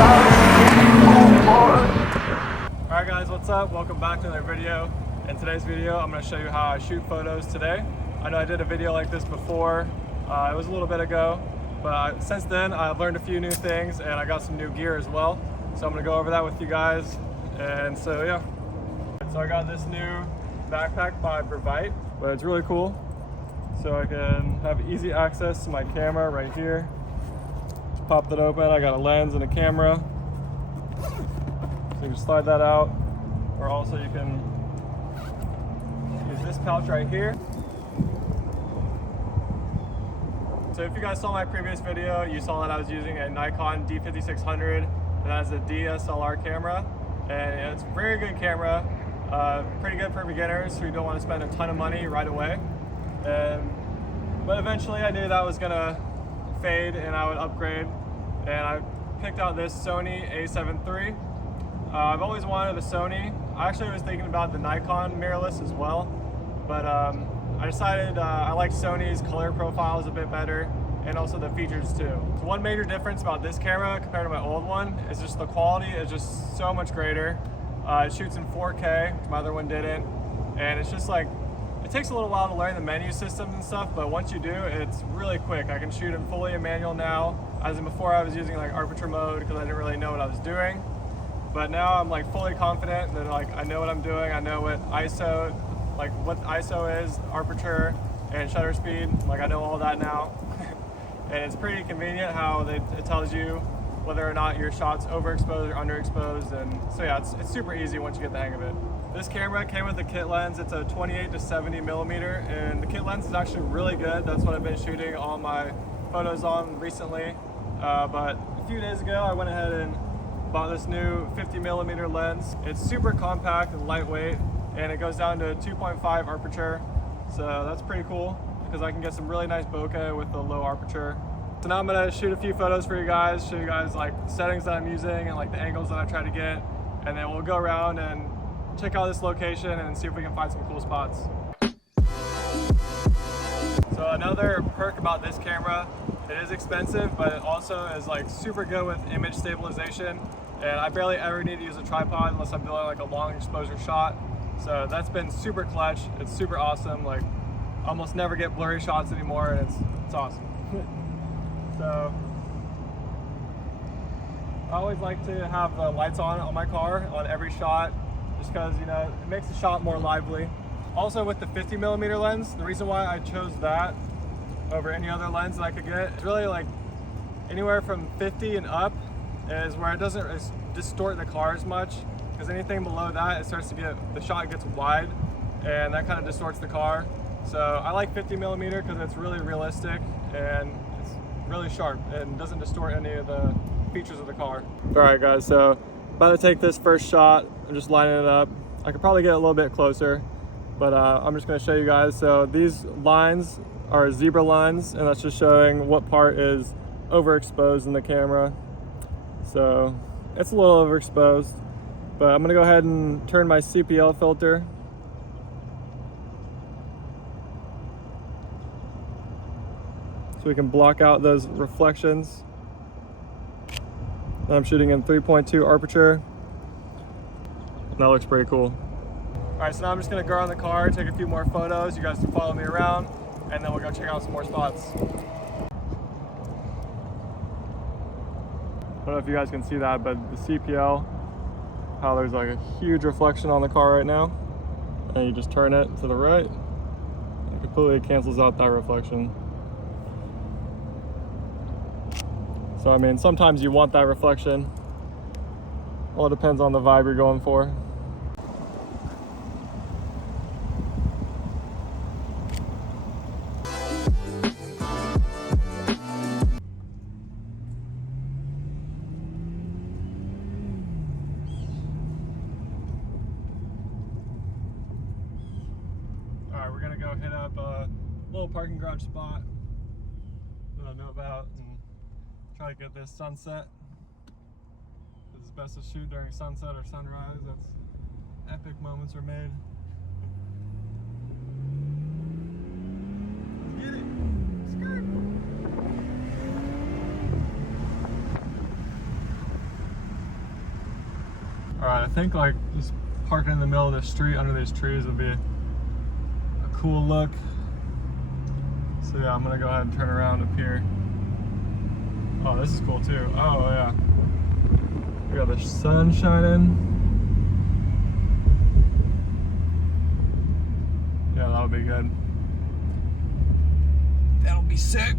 Alright guys, what's up? Welcome back to another video. In today's video, I'm going to show you how I shoot photos today. I know I did a video like this before, it was a little bit ago, but since then I've learned a few new things and I got some new gear as well. So I'm going to go over that with you guys. And so yeah. So I got this new backpack by Brevite, but it's really cool. So I can have easy access to my camera right here. Just pop that open, I got a lens and a camera. So you can slide that out, or also you can use this pouch right here. So if you guys saw my previous video, you saw that I was using a Nikon D5600, and that is a DSLR camera, and it's a very good camera, pretty good for beginners who don't want to spend a ton of money right away. But eventually I knew that was gonna fade and I would upgrade, and I picked out this Sony A7Iii. I've always wanted a Sony. I actually was thinking about the Nikon mirrorless as well, but I decided I like Sony's color profiles a bit better, and also the features too. So one major difference about this camera compared to my old one is just the quality is just so much greater. It shoots in 4K, which my other one didn't, and it's just like, it takes a little while to learn the menu systems and stuff, but once you do, it's really quick. I can shoot in fully in manual now, as in before I was using like aperture mode because I didn't really know what I was doing. But now I'm like fully confident that like I know what I'm doing. I know what ISO, like what ISO is, aperture, and shutter speed. Like I know all that now. And it's pretty convenient how it tells you whether or not your shot's overexposed or underexposed. And so yeah, it's super easy once you get the hang of it. This camera came with a kit lens. It's a 28 to 70 millimeter, and the kit lens is actually really good. That's what I've been shooting all my photos on recently. But a few days ago, I went ahead and bought this new 50 millimeter lens. It's super compact and lightweight, and it goes down to 2.5 aperture. So that's pretty cool because I can get some really nice bokeh with the low aperture. So now I'm gonna shoot a few photos for you guys, show you guys like settings that I'm using and like the angles that I try to get, and then we'll go around and check out this location and see if we can find some cool spots. So another perk about this camera, it is expensive, but it also is like super good with image stabilization. And I barely ever need to use a tripod unless I'm doing like a long exposure shot. So that's been super clutch. It's super awesome. Like almost never get blurry shots anymore, and it's awesome. So I always like to have the lights on my car on every shot, just because, you know, it makes the shot more lively. Also with the 50 millimeter lens, the reason why I chose that over any other lens that I could get, it's really like anywhere from 50 and up is where it doesn't distort the car as much, because anything below that, it starts to get, the shot gets wide, and that kind of distorts the car. So I like 50 millimeter because it's really realistic and it's really sharp and doesn't distort any of the features of the car. All right guys, so about to take this first shot. I'm just lining it up. I could probably get a little bit closer, but I'm just gonna show you guys. So these lines are zebra lines, and that's just showing what part is overexposed in the camera. So it's a little overexposed, but I'm gonna go ahead and turn my CPL filter. So we can block out those reflections. And I'm shooting in 3.2 aperture. And that looks pretty cool. All right, so now I'm just gonna go around the car, take a few more photos. You guys can follow me around, and then we'll go check out some more spots. I don't know if you guys can see that, but the CPL, how there's like a huge reflection on the car right now. And you just turn it to the right, it completely cancels out that reflection. So I mean, sometimes you want that reflection. Well, it depends on the vibe you're going for. Alright, we're gonna go hit up a little parking garage spot that I know about and try to get this sunset. It's best to shoot during sunset or sunrise. That's epic moments are made. Let's get it. Skirt. I think like just parking in the middle of the street under these trees would be a cool look. So yeah, I'm gonna go ahead and turn around up here. Oh, this is cool too. Oh yeah. We got the sun shining. Yeah, that'll be good. That'll be sick.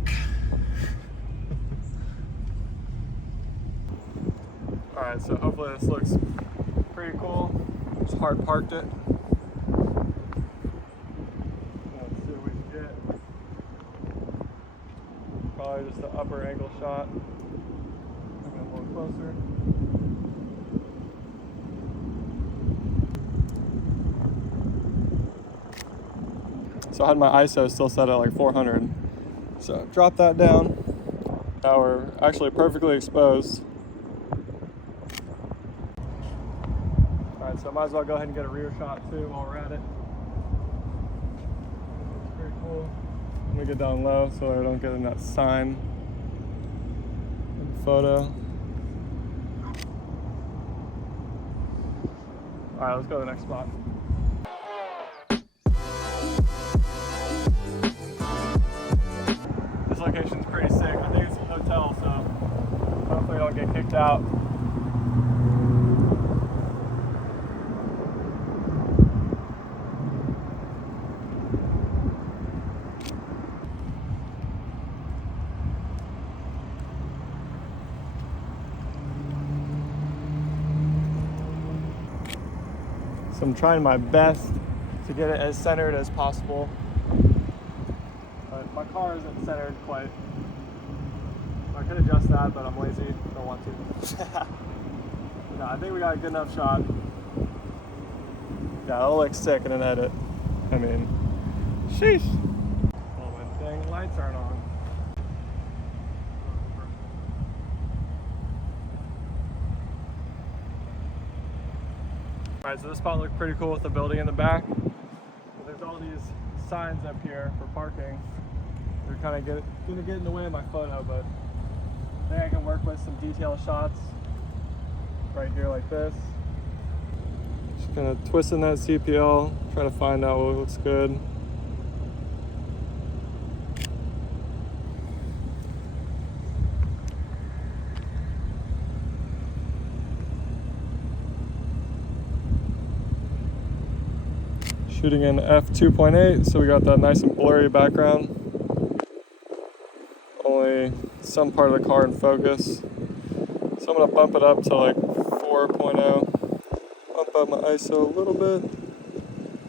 Alright, so hopefully this looks pretty cool. Just hard parked it. Let's see what we can get. Probably just an upper angle shot. Bring it a little closer. So I had my ISO still set at like 400. So drop that down. Now we're actually perfectly exposed. Alright, so I might as well go ahead and get a rear shot too while we're at it. It's pretty cool. Let me get down low so I don't get in that sign photo. Alright, let's go to the next spot. This location's pretty sick. I think it's a hotel, so hopefully I don't get kicked out. So I'm trying my best to get it as centered as possible. But my car isn't centered quite. I could adjust that, but I'm lazy. Don't want to. No, I think we got a good enough shot. Yeah, it'll look sick in an edit. I mean, sheesh. Well, my dang lights aren't on. Alright, so this spot looked pretty cool with the building in the back. But there's all these signs up here for parking. They're kind of gonna get in the way of my photo, but I think I can work with some detail shots right here like this. Just gonna twist in that CPL, try to find out what looks good. Shooting in f2.8, so we got that nice and blurry background. Only some part of the car in focus. So I'm gonna bump it up to like 4.0. Bump up my ISO a little bit.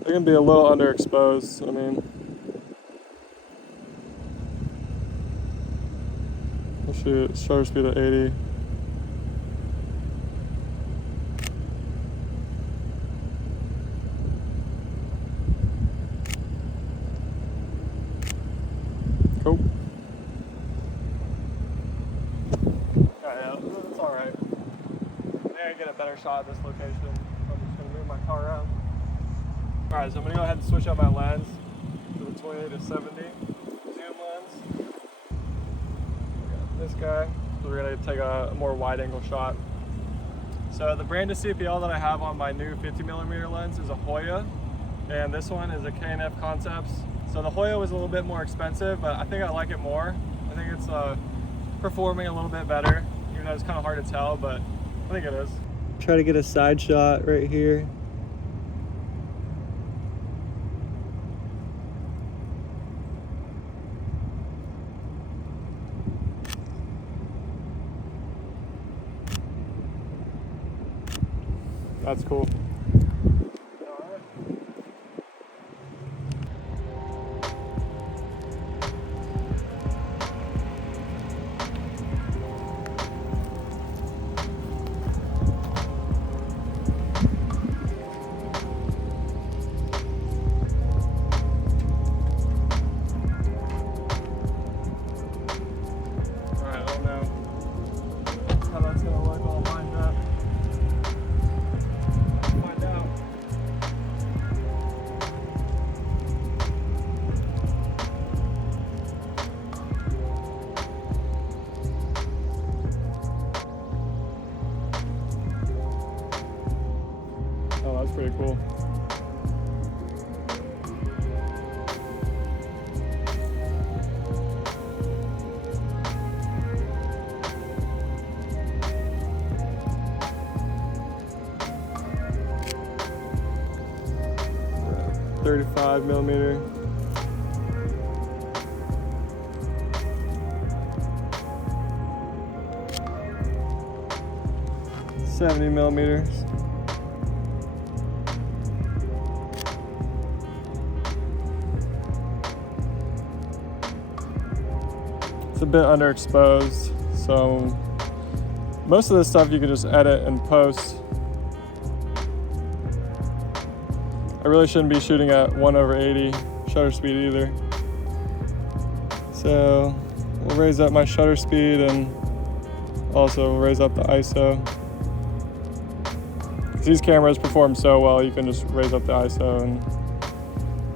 They're gonna be a little underexposed, I mean. I'll shoot shutter speed at 80. Cool. Yeah, that's alright. I think I can get a better shot at this location. I'm just going to move my car around. Alright, so I'm going to go ahead and switch up my lens to the 28-70 zoom lens. Got this guy. So we're going to take a more wide angle shot. So the brand of CPL that I have on my new 50mm lens is a Hoya. And this one is a K&F Concepts. So the Hoya was a little bit more expensive, but I think I like it more. I think it's performing a little bit better, even though it's kind of hard to tell, but I think it is. Try to get a side shot right here. That's cool. Oh, that's pretty cool. Yeah, 35mm. $70mm. It's a bit underexposed, so most of this stuff you can just edit and post. I really shouldn't be shooting at 1/80 shutter speed either. So we'll raise up my shutter speed and also raise up the ISO. These cameras perform so well, you can just raise up the ISO and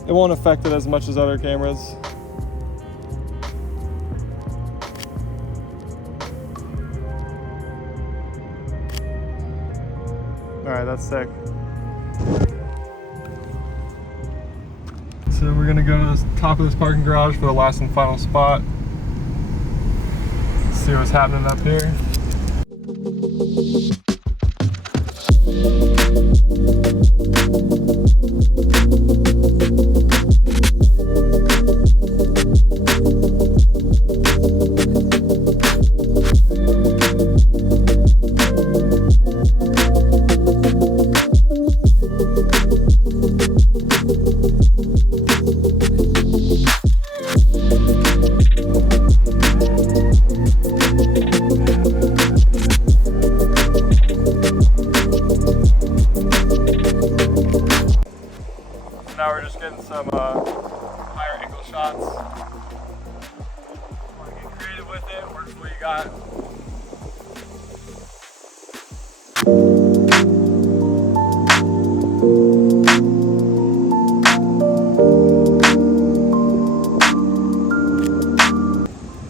it won't affect it as much as other cameras. Alright, that's sick. So we're gonna go to the top of this parking garage for the last and final spot. Let's see what's happening up here. Now we're just getting some higher angle shots. Want to get creative with it, work with what you got.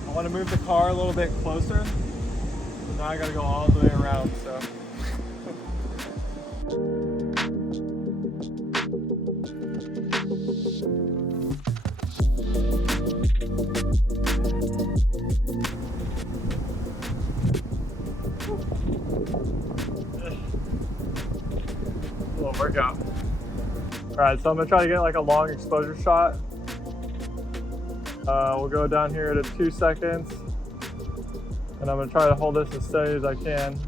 I want to move the car a little bit closer, but now I got to go all the way around. So. A little workout. Alright, so I'm gonna try to get like a long exposure shot. We'll go down here to 2 seconds. And I'm gonna try to hold this as steady as I can.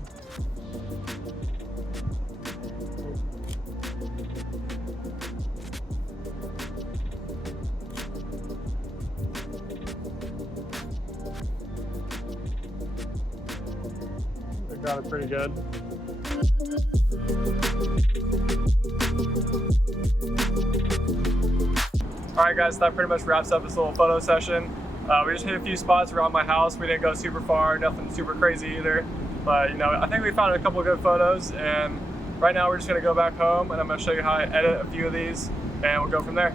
I got it pretty good. Alright guys, that pretty much wraps up this little photo session. We just hit a few spots around my house. We didn't go super far, nothing super crazy either. But you know, I think we found a couple of good photos, and right now we're just gonna go back home and I'm gonna show you how I edit a few of these and we'll go from there.